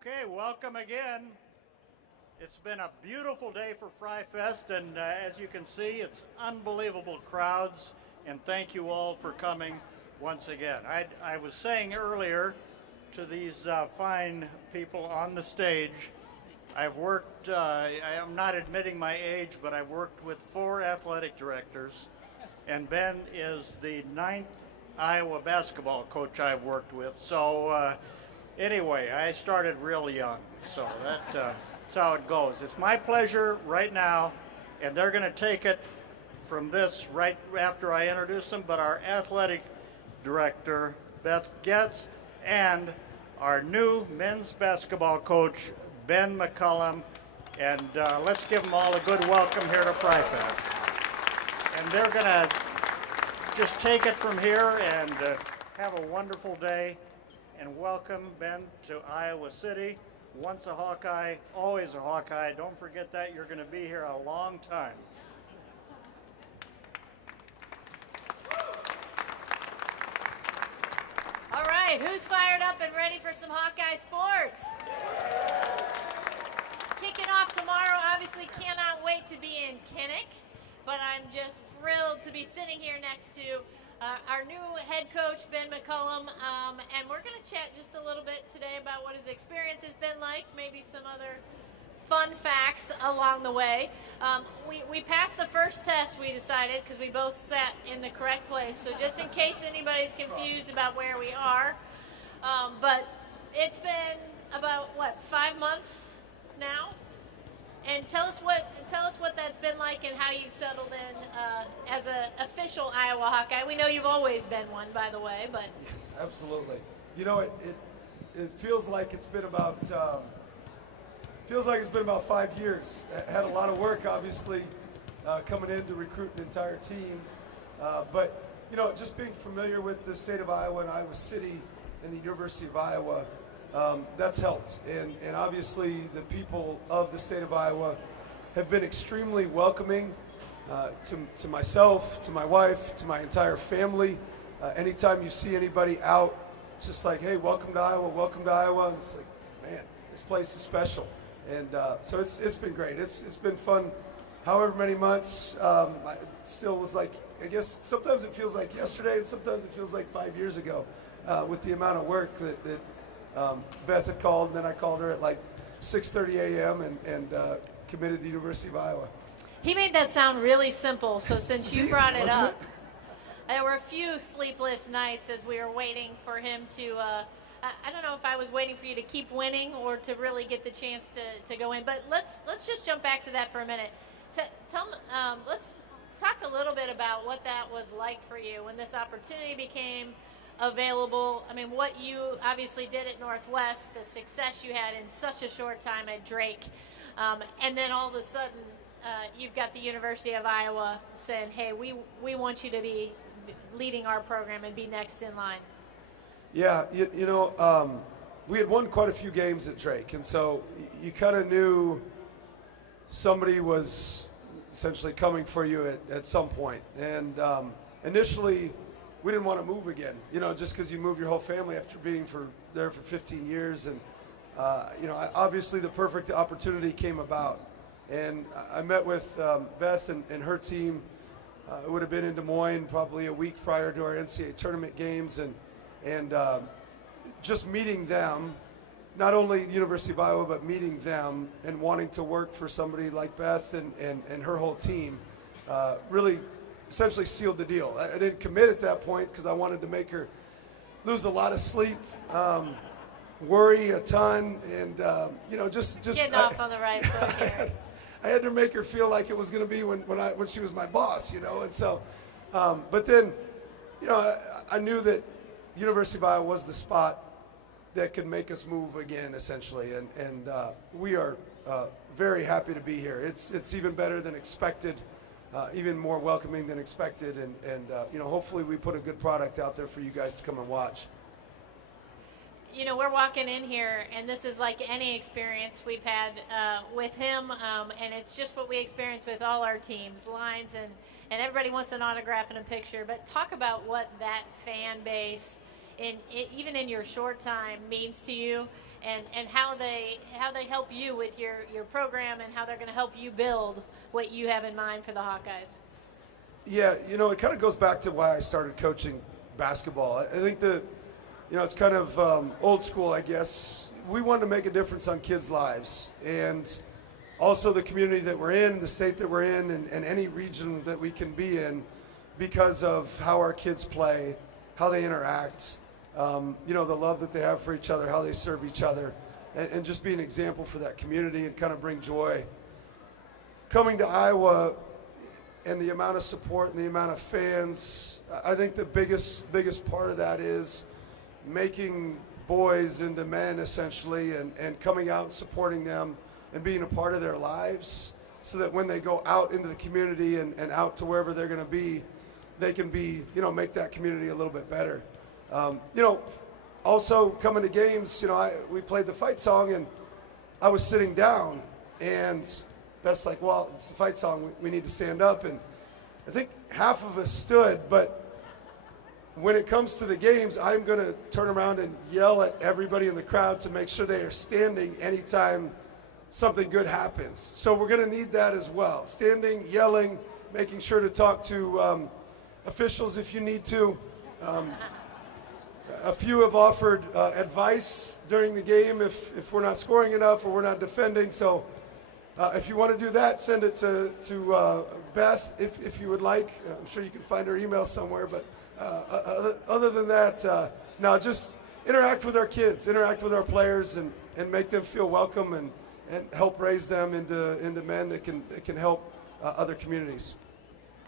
Okay, welcome again. It's been a beautiful day for FRYFest, and as you can see, it's unbelievable crowds, and thank you all for coming once again. I was saying earlier to these fine people on the stage, I've worked, I am not admitting my age, but I've worked with 4 athletic directors, and Ben is the 9th Iowa basketball coach I've worked with. So anyway, I started real young, so that's how it goes. It's my pleasure right now, and they're going to take it from this right after I introduce them, but our athletic director, Beth Goetz, and our new men's basketball coach, Ben McCollum, and let's give them all a good welcome here to FRYFest. And they're going to just take it from here and have a wonderful day. And welcome, Ben, to Iowa City. Once a Hawkeye, always a Hawkeye. Don't forget that. You're going to be here a long time. All right, who's fired up and ready for some Hawkeye sports? Kicking off tomorrow, obviously cannot wait to be in Kinnick, but I'm just thrilled to be sitting here next to our new head coach, Ben McCollum, and we're going to chat just a little bit today about what his experience has been like, maybe some other fun facts along the way. We passed the first test, we decided, because we both sat in the correct place, so just in case anybody's confused about where we are. But it's been about, 5 months now? And tell us what that's been like and how you've settled in as an official Iowa Hawkeye. We know you've always been one, by the way, but yes, absolutely. You know, it feels like it's been about 5 years. I had a lot of work, obviously, coming in to recruit an entire team, but you know, just being familiar with the state of Iowa and Iowa City and the University of Iowa. That's helped, and obviously the people of the state of Iowa have been extremely welcoming to myself, to my wife, to my entire family. Anytime you see anybody out, it's just like, hey, welcome to Iowa, welcome to Iowa. And it's like, man, this place is special, and so it's been great. It's been fun. However many months, I still was like, I guess sometimes it feels like yesterday, and sometimes it feels like 5 years ago, with the amount of work that Beth had called, and then I called her at like 6:30 a.m. and committed to the University of Iowa. he made that sound really simple, so since you Easy, brought it wasn't up, there were a few sleepless nights as we were waiting for him to, I don't know if I was waiting for you to keep winning or to really get the chance to go in, but let's just jump back to that for a minute. Let's talk a little bit about what that was like for you when this opportunity became available. I mean, what you obviously did at Northwest, the success you had in such a short time at Drake, and then all of a sudden you've got the University of Iowa saying, hey, we want you to be leading our program and be next in line. Yeah, you know, we had won quite a few games at Drake, and so you kind of knew somebody was essentially coming for you at some point. And initially, we didn't want to move again, you know, just because you move your whole family after being there for 15 years. And, you know, obviously the perfect opportunity came about. And I met with Beth and her team. It would have been in Des Moines probably a week prior to our NCAA tournament games. And just meeting them, not only the University of Iowa, but meeting them and wanting to work for somebody like Beth and her whole team really essentially sealed the deal. I didn't commit at that point because I wanted to make her lose a lot of sleep, worry a ton, and you know, just getting off on the right foot here. I had to make her feel like it was going to be when she was my boss, you know. And so, but then, you know, I knew that University of Iowa was the spot that could make us move again, essentially, and we are very happy to be here. It's even better than expected. Even more welcoming than expected, and you know, hopefully we put a good product out there for you guys to come and watch. You know, we're walking in here, and this is like any experience we've had with him, and it's just what we experience with all our teams, lines, and everybody wants an autograph and a picture. But talk about what that fan base even in your short time means to you, and how they help you with your program, and how they're going to help you build what you have in mind for the Hawkeyes. Yeah, it kind of goes back to why I started coaching basketball. I think it's kind of old school, I guess. We wanted to make a difference on kids' lives, and also the community that we're in, the state that we're in, and any region that we can be in, because of how our kids play, how they interact, the love that they have for each other, how they serve each other, and just be an example for that community and kind of bring joy. Coming to Iowa and the amount of support and the amount of fans, I think the biggest part of that is making boys into men, essentially, and coming out and supporting them and being a part of their lives, so that when they go out into the community and out to wherever they're going to be, they can be, make that community a little bit better. Also coming to games, we played the fight song, and I was sitting down, and Beth's like, well, it's the fight song, we need to stand up. And I think half of us stood, but when it comes to the games, I'm going to turn around and yell at everybody in the crowd to make sure they are standing anytime something good happens. So we're going to need that as well. Standing, yelling, making sure to talk to officials if you need to. A few have offered advice during the game if we're not scoring enough or we're not defending. So if you want to do that, send it to Beth if you would like. I'm sure you can find her email somewhere. But other than that, no, just interact with our kids, interact with our players, and make them feel welcome, and help raise them into men that can help other communities.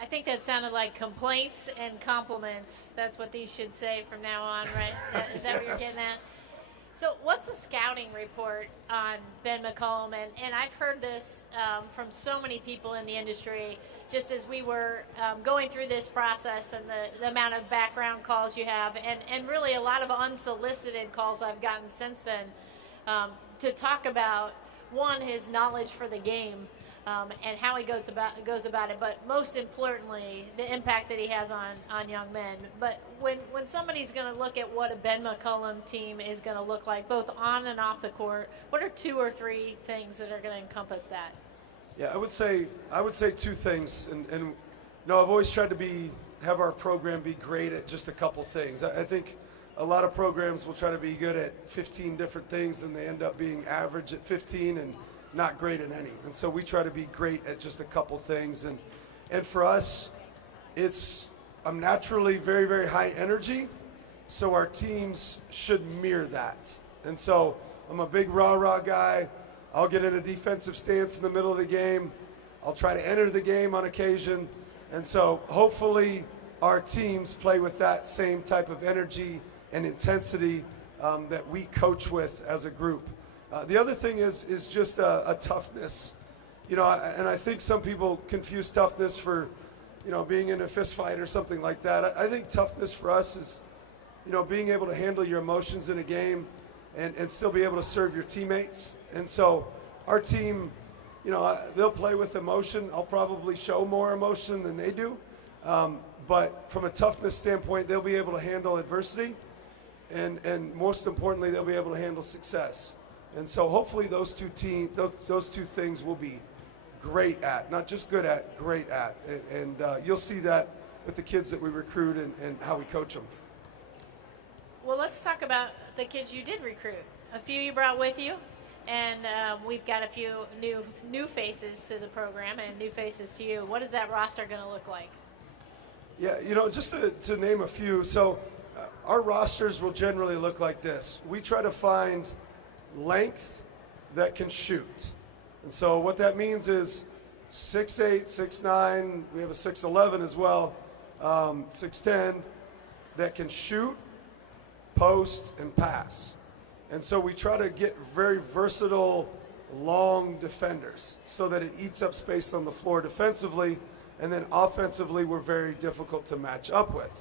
I think that sounded like complaints and compliments. That's what these should say from now on, right? Is that what you're getting at? So what's the scouting report on Ben McCollum? And I've heard this from so many people in the industry, just as we were going through this process, and the amount of background calls you have, and really a lot of unsolicited calls I've gotten since then, to talk about, one, his knowledge for the game, and how he goes about it, but most importantly, the impact that he has on young men. But when somebody's going to look at what a Ben McCollum team is going to look like, both on and off the court, what are 2 or 3 things that are going to encompass that? Yeah, I would say 2 things, and I've always tried to have our program be great at just a couple things. I think a lot of programs will try to be good at 15 different things, and they end up being average at 15 and not great at any. And so we try to be great at just a couple things. And for us, I'm naturally very, very high energy, so our teams should mirror that. And so I'm a big rah-rah guy. I'll get in a defensive stance in the middle of the game. I'll try to enter the game on occasion. And so hopefully our teams play with that same type of energy and intensity that we coach with as a group. The other thing is just a toughness, and I think some people confuse toughness for, being in a fist fight or something like that. I think toughness for us is, being able to handle your emotions in a game and still be able to serve your teammates. And so our team, they'll play with emotion. I'll probably show more emotion than they do. But from a toughness standpoint, they'll be able to handle adversity. And most importantly, they'll be able to handle success. And so hopefully those two things will be great at, not just good at, great at. And you'll see that with the kids that we recruit and how we coach them. Well, let's talk about the kids you did recruit. A few you brought with you, and we've got a few new faces to the program and new faces to you. What is that roster going to look like? Yeah, just to name a few. So our rosters will generally look like this. We try to find length that can shoot. And so what that means is 6'8", 6'9", we have a 6'11" as well, 6'10", that can shoot, post, and pass. And so we try to get very versatile, long defenders so that it eats up space on the floor defensively, and then offensively we're very difficult to match up with.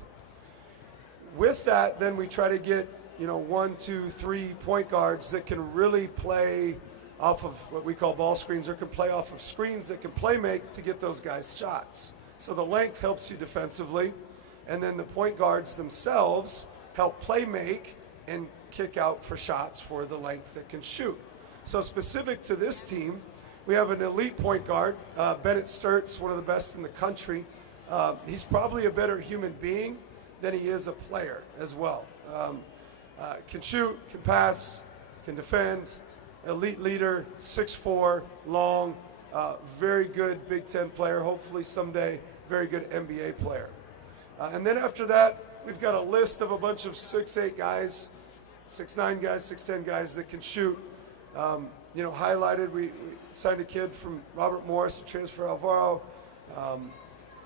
With that, then we try to get 1, 2, 3 point guards that can really play off of what we call ball screens, or can play off of screens that can play make to get those guys shots. So the length helps you defensively, and then the point guards themselves help play make and kick out for shots for the length that can shoot. So specific to this team, we have an elite point guard, Bennett Sturtz, one of the best in the country. He's probably a better human being than he is a player as well. Can shoot, can pass, can defend, elite leader, 6'4", long, very good Big Ten player, hopefully someday very good NBA player. And then after that, we've got a list of a bunch of 6'8" guys, 6'9" guys, 6'10" guys that can shoot. You know, highlighted, we signed a kid from Robert Morris, a transfer Alvaro.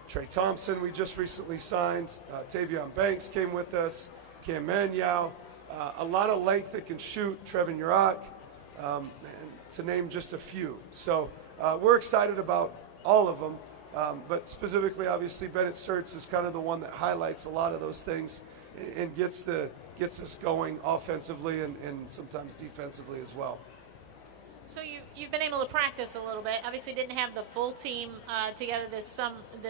Trey Thompson, we just recently signed. Tavion Banks came with us. Cam Manyao. A lot of length that can shoot. Trevin Urak, to name just a few. So we're excited about all of them. But specifically, obviously, Bennett Sturtz is kind of the one that highlights a lot of those things and gets us going offensively and sometimes defensively as well. So you've been able to practice a little bit. Obviously, didn't have the full team together this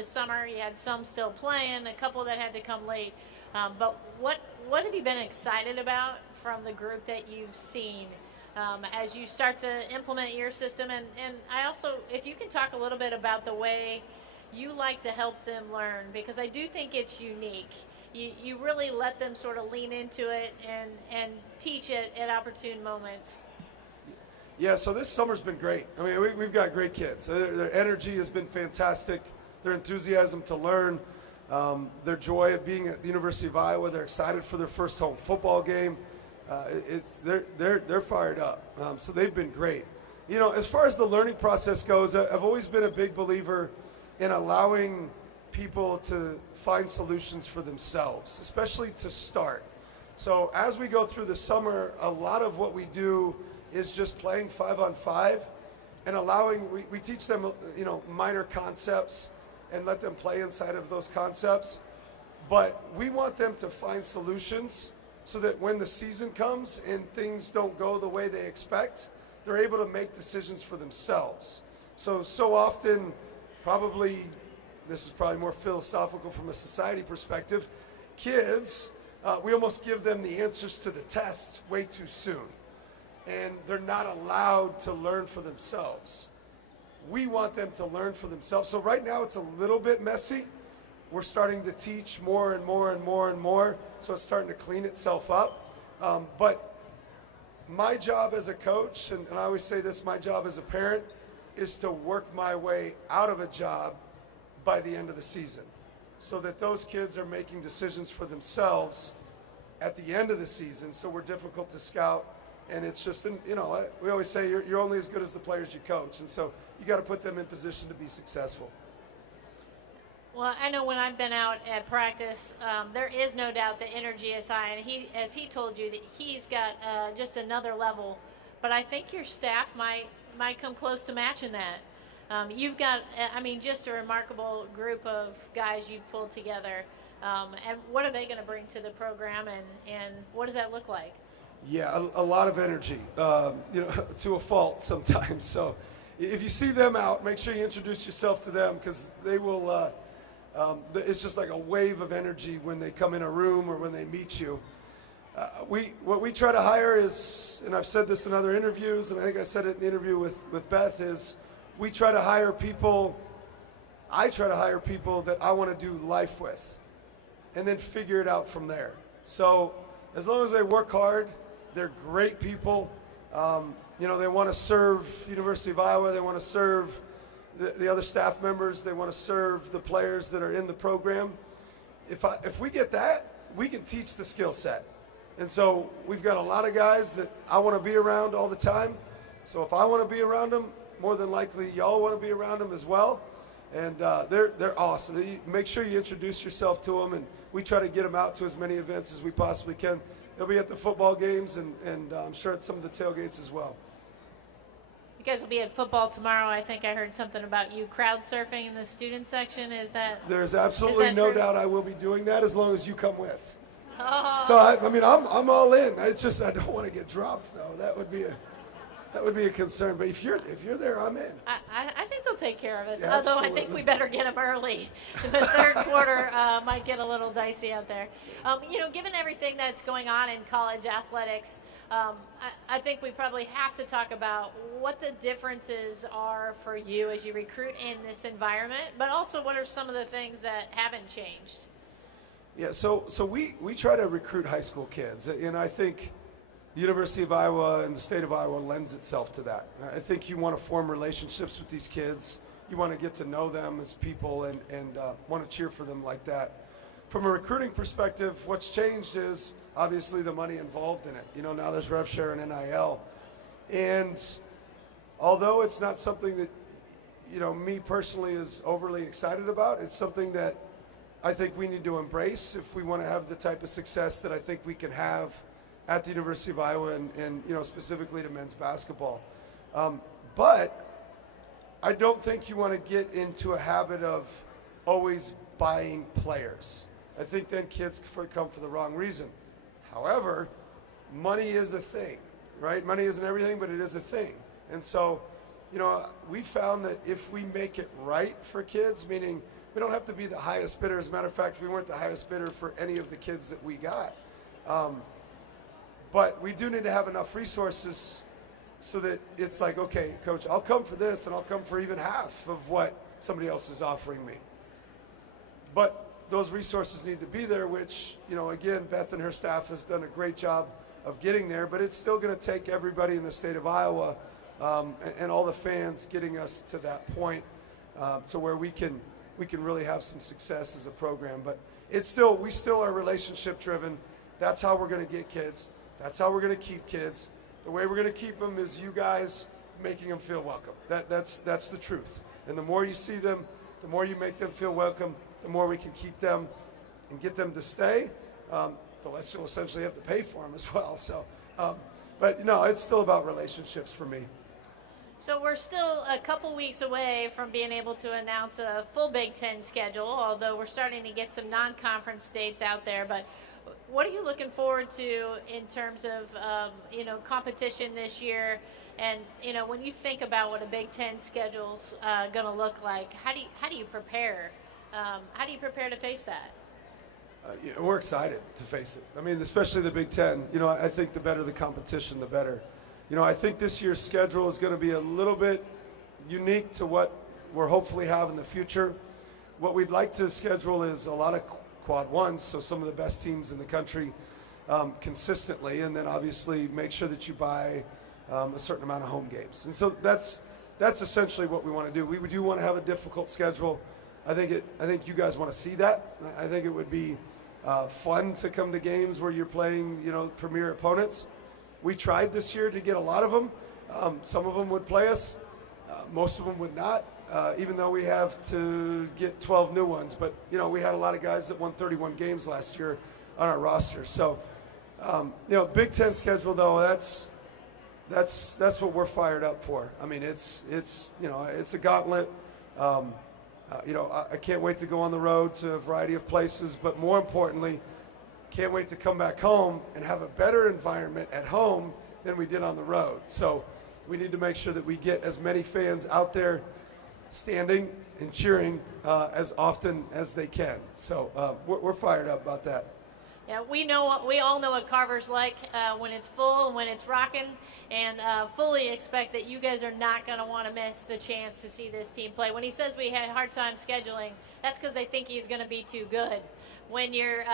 summer. You had some still playing, a couple that had to come late. But what have you been excited about from the group that you've seen as you start to implement your system? And I also, if you can talk a little bit about the way you like to help them learn, because I do think it's unique. You really let them sort of lean into it and teach it at opportune moments. Yeah, so this summer's been great. I mean, we've got great kids. Their energy has been fantastic. Their enthusiasm to learn, their joy of being at the University of Iowa. They're excited for their first home football game. They're fired up. So they've been great. You know, as far as the learning process goes, I've always been a big believer in allowing people to find solutions for themselves, especially to start. So as we go through the summer, a lot of what we do is just playing 5-on-5 and allowing, we teach them, you know, minor concepts and let them play inside of those concepts. But we want them to find solutions so that when the season comes and things don't go the way they expect, they're able to make decisions for themselves. So often, probably, this is probably more philosophical from a society perspective, kids, we almost give them the answers to the test way too soon. And they're not allowed to learn for themselves. We want them to learn for themselves. So right now it's a little bit messy. We're starting to teach more and more and more and more, so it's starting to clean itself up. But my job as a coach, and I always say this, my job as a parent, is to work my way out of a job by the end of the season, so that those kids are making decisions for themselves at the end of the season, so we're difficult to scout. And it's just, you know, we always say you're only as good as the players you coach. And so you got to put them in position to be successful. Well, I know when I've been out at practice, there is no doubt the energy is high. And as he told you, that he's got just another level. But I think your staff might come close to matching that. You've got, I mean, just a remarkable group of guys you've pulled together. And what are they going to bring to the program, and what does that look like? Yeah, a lot of energy, you know, to a fault sometimes. So if you see them out, make sure you introduce yourself to them, because they will, it's just like a wave of energy when they come in a room or when they meet you. What we try to hire is, and I've said this in other interviews, and I think I said it in the interview with Beth, is we try to hire people, I try to hire people that I want to do life with, and then figure it out from there. So as long as they work hard, they're great people. You know, they want to serve University of Iowa. They want to serve the other staff members. They want to serve the players that are in the program. If we get that, we can teach the skill set. And so we've got a lot of guys that I want to be around all the time. So if I want to be around them, more than likely y'all want to be around them as well. And they're awesome. Make sure you introduce yourself to them, and we try to get them out to as many events as we possibly can. They'll be at the football games and I'm sure at some of the tailgates as well. You guys will be at football tomorrow. I think I heard something about you crowd surfing in the student section. Is that? There's absolutely no doubt I will be doing that as long as you come with. Oh. So I mean, I'm all in. It's just I don't want to get dropped though. That would be That would be a concern. But if you're there, I'm in. I think they'll take care of us. Yeah, although absolutely. I think we better get them early. The third quarter might get a little dicey out there. Given everything that's going on in college athletics, I think we probably have to talk about what the differences are for you as you recruit in this environment, but also what are some of the things that haven't changed? Yeah, so we try to recruit high school kids, and I think the University of Iowa and the state of Iowa lends itself to that. I think you want to form relationships with these kids. You want to get to know them as people and want to cheer for them like that. From a recruiting perspective, what's changed is obviously the money involved in it. Now there's rev share and NIL. And although it's not something that, me personally is overly excited about, it's something that I think we need to embrace if we want to have the type of success that I think we can have at the University of Iowa and specifically to men's basketball. But I don't think you want to get into a habit of always buying players. I think then kids come for the wrong reason. However, money is a thing, right? Money isn't everything, but it is a thing. And so, we found that if we make it right for kids, meaning we don't have to be the highest bidder. As a matter of fact, we weren't the highest bidder for any of the kids that we got. But we do need to have enough resources so that it's like, okay, coach, I'll come for this and I'll come for even half of what somebody else is offering me. But those resources need to be there, which, again, Beth and her staff has done a great job of getting there, but it's still going to take everybody in the state of Iowa and all the fans getting us to that point to where we can really have some success as a program. But we still are relationship driven. That's how we're going to get kids. That's how we're going to keep kids. The way we're going to keep them is you guys making them feel welcome. That's the truth. And the more you see them, the more you make them feel welcome, the more we can keep them and get them to stay. The less you'll essentially have to pay for them as well. So, but no, it's still about relationships for me. So we're still a couple weeks away from being able to announce a full Big Ten schedule, although we're starting to get some non-conference states out there. But what are you looking forward to in terms of, competition this year? And, when you think about what a Big Ten schedule's going to look like, how do you prepare? How do you prepare to face that? We're excited to face it. I mean, especially the Big Ten. I think the better the competition, the better. I think this year's schedule is going to be a little bit unique to what we're hopefully have in the future. What we'd like to schedule is a lot of quad ones, so some of the best teams in the country consistently, and then obviously make sure that you buy a certain amount of home games. And so that's essentially what we want to do. We do want to have a difficult schedule. I think you guys want to see that. I think it would be fun to come to games where you're playing, premier opponents. We tried this year to get a lot of them. Some of them would play us. Most of them would not, even though we have to get 12 new ones. But, we had a lot of guys that won 31 games last year on our roster. So, Big Ten schedule, though, that's what we're fired up for. I mean, it's a gauntlet. I can't wait to go on the road to a variety of places, but more importantly, can't wait to come back home and have a better environment at home than we did on the road. So we need to make sure that we get as many fans out there standing and cheering as often as they can. So we're fired up about that. Yeah, we all know what Carver's like when it's full and when it's rocking, and fully expect that you guys are not going to want to miss the chance to see this team play. When he says we had a hard time scheduling, that's because they think he's going to be too good. When you're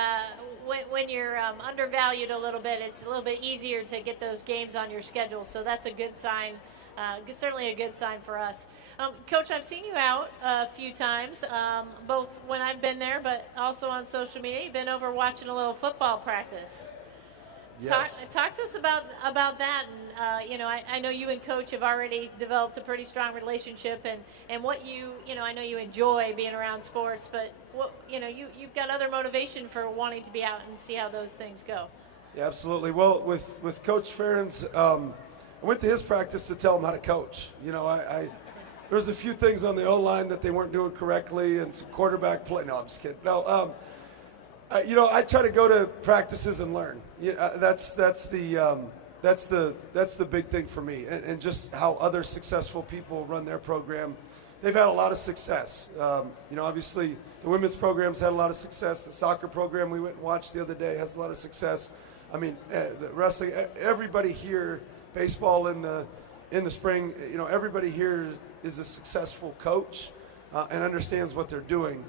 undervalued a little bit, it's a little bit easier to get those games on your schedule. So that's a good sign, certainly a good sign for us. Coach, I've seen you out a few times, both when I've been there, but also on social media. You've been over watching a little football practice. Yes. Talk to us about that. And I know you and Coach have already developed a pretty strong relationship, and what I know you enjoy being around sports, but what you've got other motivation for wanting to be out and see how those things go. Yeah, absolutely. Well, with Coach Ferentz, I went to his practice to tell him how to coach. There was a few things on the O-line that they weren't doing correctly, and some quarterback play. No, I'm just kidding. No, I try to go to practices and learn. That's the that's the big thing for me, and just how other successful people run their program. They've had a lot of success. Obviously the women's program's had a lot of success. The soccer program we went and watched the other day has a lot of success. I mean, the wrestling, everybody here, baseball in the spring, everybody here is a successful coach and understands what they're doing.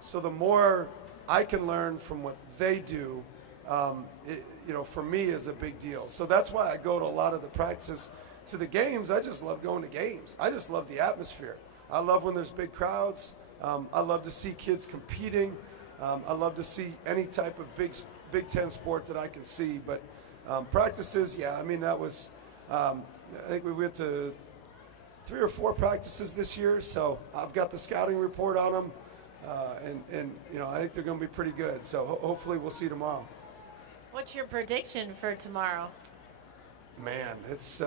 So the more I can learn from what they do, for me is a big deal. So that's why I go to a lot of the practices. To the games, I just love going to games. I just love the atmosphere. I love when there's big crowds. I love to see kids competing. I love to see any type of Big Ten sport that I can see. But practices, that was, I think we went to 3 or 4 practices this year. So I've got the scouting report on them. I think they're going to be pretty good. So hopefully we'll see tomorrow. What's your prediction for tomorrow? Man, it's,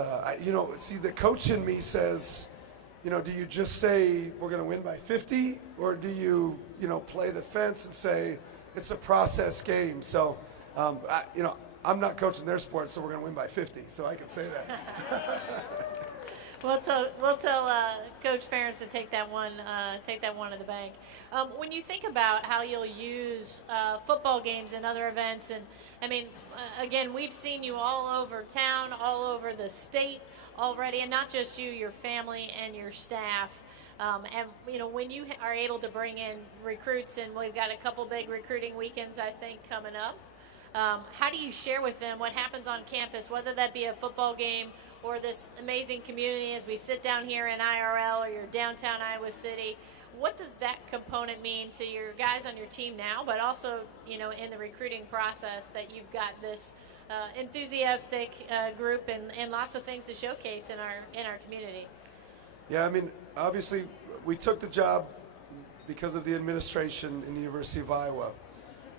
see, the coach in me says, do you just say we're going to win by 50, or do you, play the fence and say it's a process game? So, I'm not coaching their sport, so we're going to win by 50, so I can say that. We'll tell Coach Ferris to take that one to the bank. When you think about how you'll use football games and other events, and again, we've seen you all over town, all over the state already, and not just you, your family and your staff. When you are able to bring in recruits, and we've got a couple big recruiting weekends, I think, coming up. How do you share with them what happens on campus, whether that be a football game or this amazing community as we sit down here in IRL or you're downtown Iowa City? What does that component mean to your guys on your team now, but also, in the recruiting process, that you've got this enthusiastic group and lots of things to showcase in our community? Yeah, obviously we took the job because of the administration in the University of Iowa.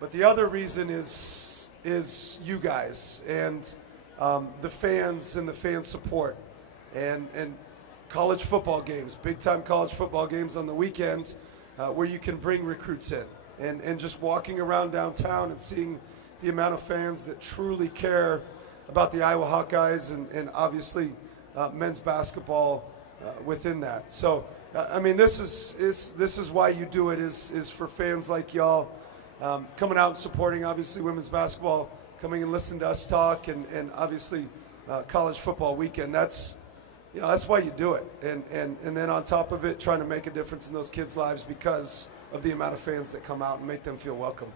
But the other reason is you guys and the fans and the fan support and college football games, big-time college football games on the weekend where you can bring recruits in. And just walking around downtown and seeing the amount of fans that truly care about the Iowa Hawkeyes and obviously men's basketball within that. So, this is why you do it, is for fans like y'all coming out and supporting, obviously, women's basketball, coming and listening to us talk, and obviously college football weekend. That's why you do it. And then on top of it, trying to make a difference in those kids' lives because of the amount of fans that come out and make them feel welcome.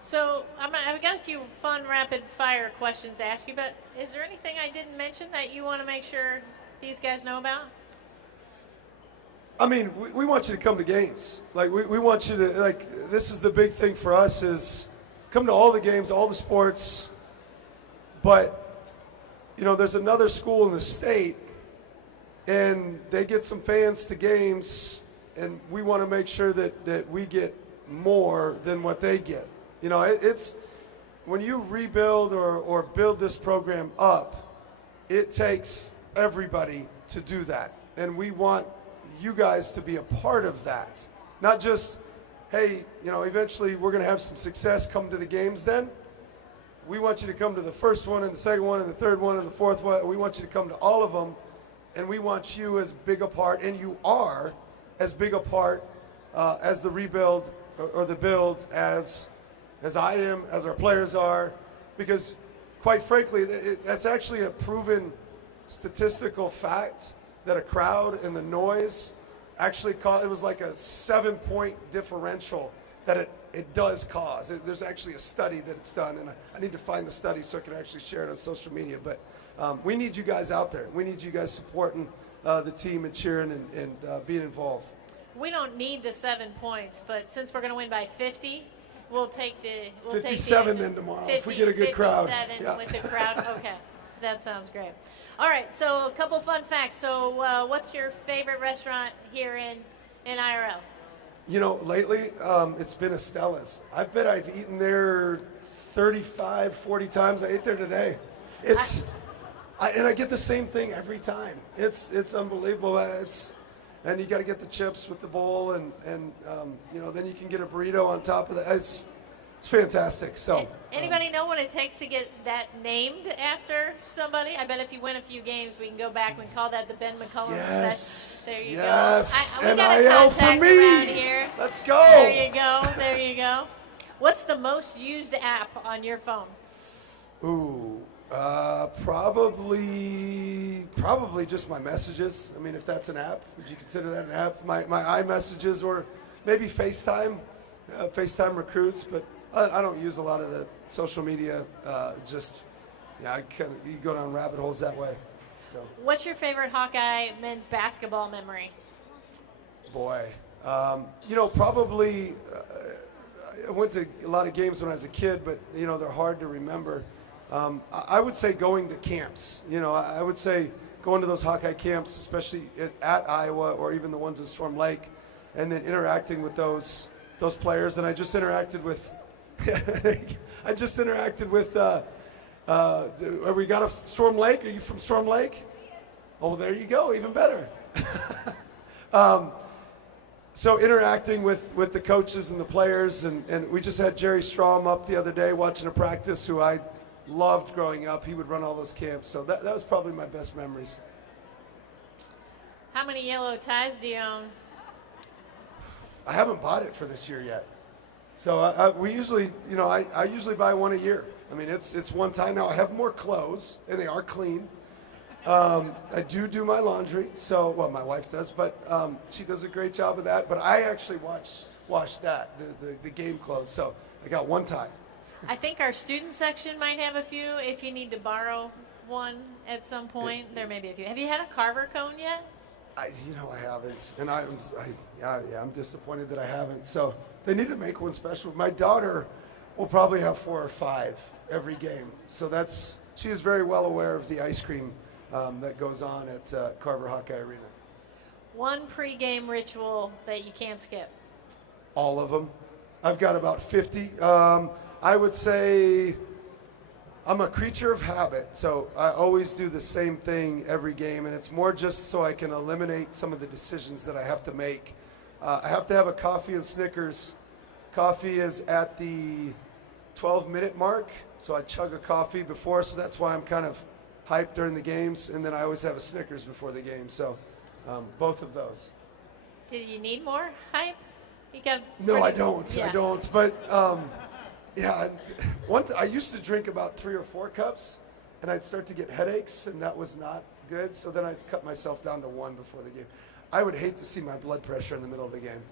So I've got a few fun rapid-fire questions to ask you, but is there anything I didn't mention that you want to make sure these guys know about? We want you to come to games. We want you to, this is the big thing for us, is come to all the games, all the sports. But, there's another school in the state, and they get some fans to games, and we want to make sure that we get more than what they get. It's when you rebuild or build this program up, it takes everybody to do that. And we want you guys to be a part of that. Not just, hey, eventually we're going to have some success, come to the games then. We want you to come to the first one and the second one and the third one and the fourth one. We want you to come to all of them. And we want you as big a part, and you are as big a part as the rebuild or the build as I am, as our players are, because quite frankly, that's actually a proven statistical fact that a crowd and the noise actually it was like a 7-point differential that it does cause. There's actually a study that it's done, and I need to find the study so I can actually share it on social media. But we need you guys out there. We need you guys supporting the team and cheering and being involved. We don't need the 7 points, but since we're going to win by 50, we'll take the 57 then tomorrow if we get a good crowd. 57 with the crowd. Okay, that sounds great. All right, so a couple fun facts. So what's your favorite restaurant here in IRL? Lately it's been Estella's. I bet I've eaten there 35, 40 times. I ate there today. And I get the same thing every time. It's unbelievable. And you got to get the chips with the bowl, and then you can get a burrito on top of that. It's it's fantastic. So anybody know what it takes to get that named after somebody? I bet if you win a few games, we can go back and call that the Ben McCollum yes, There you yes, go. We got a NIL for contact me. around here. Let's go. There you go. There you go. What's the most used app on your phone? Ooh, probably just my messages. I mean, if that's an app, would you consider that an app? My iMessages or maybe FaceTime, FaceTime recruits. But I don't use a lot of the social media. You go down rabbit holes that way. So. What's your favorite Hawkeye men's basketball memory? Boy, probably. I went to a lot of games when I was a kid, but they're hard to remember. I would say going to camps. I would say going to those Hawkeye camps, especially at Iowa or even the ones in Storm Lake, and then interacting with those players. And I just interacted with. Have we got a Storm Lake? Are you from Storm Lake? Oh, there you go. Even better. So interacting with the coaches and the players, and we just had Jerry Strom up the other day watching a practice, who I loved growing up. He would run all those camps, so that was probably my best memories. How many yellow ties do you own? I haven't bought it for this year yet. So we usually, I usually buy one a year. I mean, it's one tie now. I have more clothes, and they are clean. I do my laundry, so my wife does, but she does a great job of that. But I actually wash the game clothes, so I got one tie. I think our student section might have a few. If you need to borrow one at some point, there may be a few. Have you had a Carver cone yet? I haven't, and I'm disappointed that I haven't. So they need to make one special. My daughter will probably have 4 or 5 every game, so she is very well aware of the ice cream that goes on at Carver Hawkeye Arena. One pregame ritual that you can't skip? All of them. I've got about 50. I would say I'm a creature of habit, so I always do the same thing every game, and it's more just so I can eliminate some of the decisions that I have to make. I have to have a coffee and Snickers. Coffee is at the 12-minute mark, so I chug a coffee before, so that's why I'm kind of hyped during the games, and then I always have a Snickers before the game, so both of those. Did you need more hype? No, I don't. Yeah. I don't. But I used to drink about 3 or 4 cups, and I'd start to get headaches, and that was not good. So then I'd cut myself down to 1 before the game. I would hate to see my blood pressure in the middle of the game.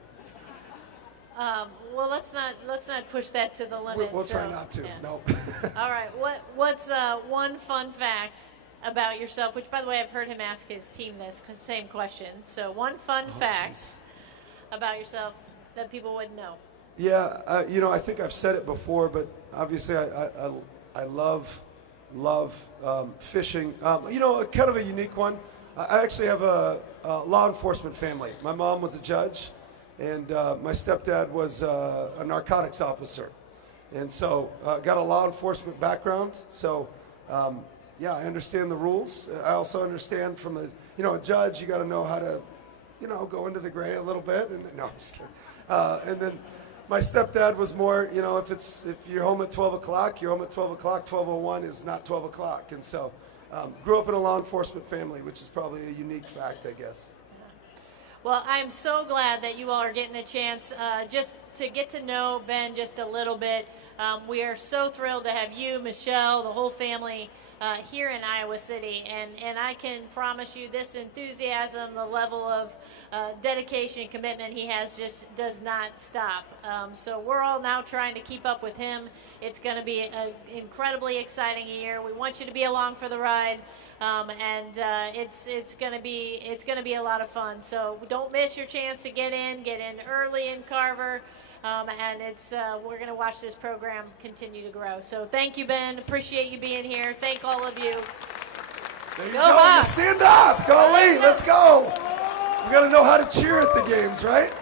Well, let's not push that to the limit. We'll try not to. Yeah. Nope. All right. What's one fun fact about yourself? Which, by the way, I've heard him ask his team this same question. So, one fun fact about yourself that people wouldn't know. Yeah, I think I've said it before, but obviously I love fishing. Kind of a unique one. I actually have a law enforcement family. My mom was a judge, and my stepdad was a narcotics officer. And so got a law enforcement background. So, I understand the rules. I also understand from a judge, you got to know how to, go into the gray a little bit. And no, I'm just kidding. And then my stepdad was more, if you're home at 12 o'clock, you're home at 12 o'clock. 12:01 is not 12 o'clock. And so grew up in a law enforcement family, which is probably a unique fact, I guess. Well, I'm so glad that you all are getting a chance just to get to know Ben just a little bit. We are so thrilled to have you, Michelle, the whole family here in Iowa City. And I can promise you this enthusiasm, the level of dedication and commitment he has just does not stop. So we're all now trying to keep up with him. It's going to be an incredibly exciting year. We want you to be along for the ride. It's going to be a lot of fun. So don't miss your chance to get in early in Carver, and we're going to watch this program continue to grow. So thank you, Ben. Appreciate you being here. Thank all of you. There you go. Stand up. Golly, let's go. We got to know how to cheer at the games, right?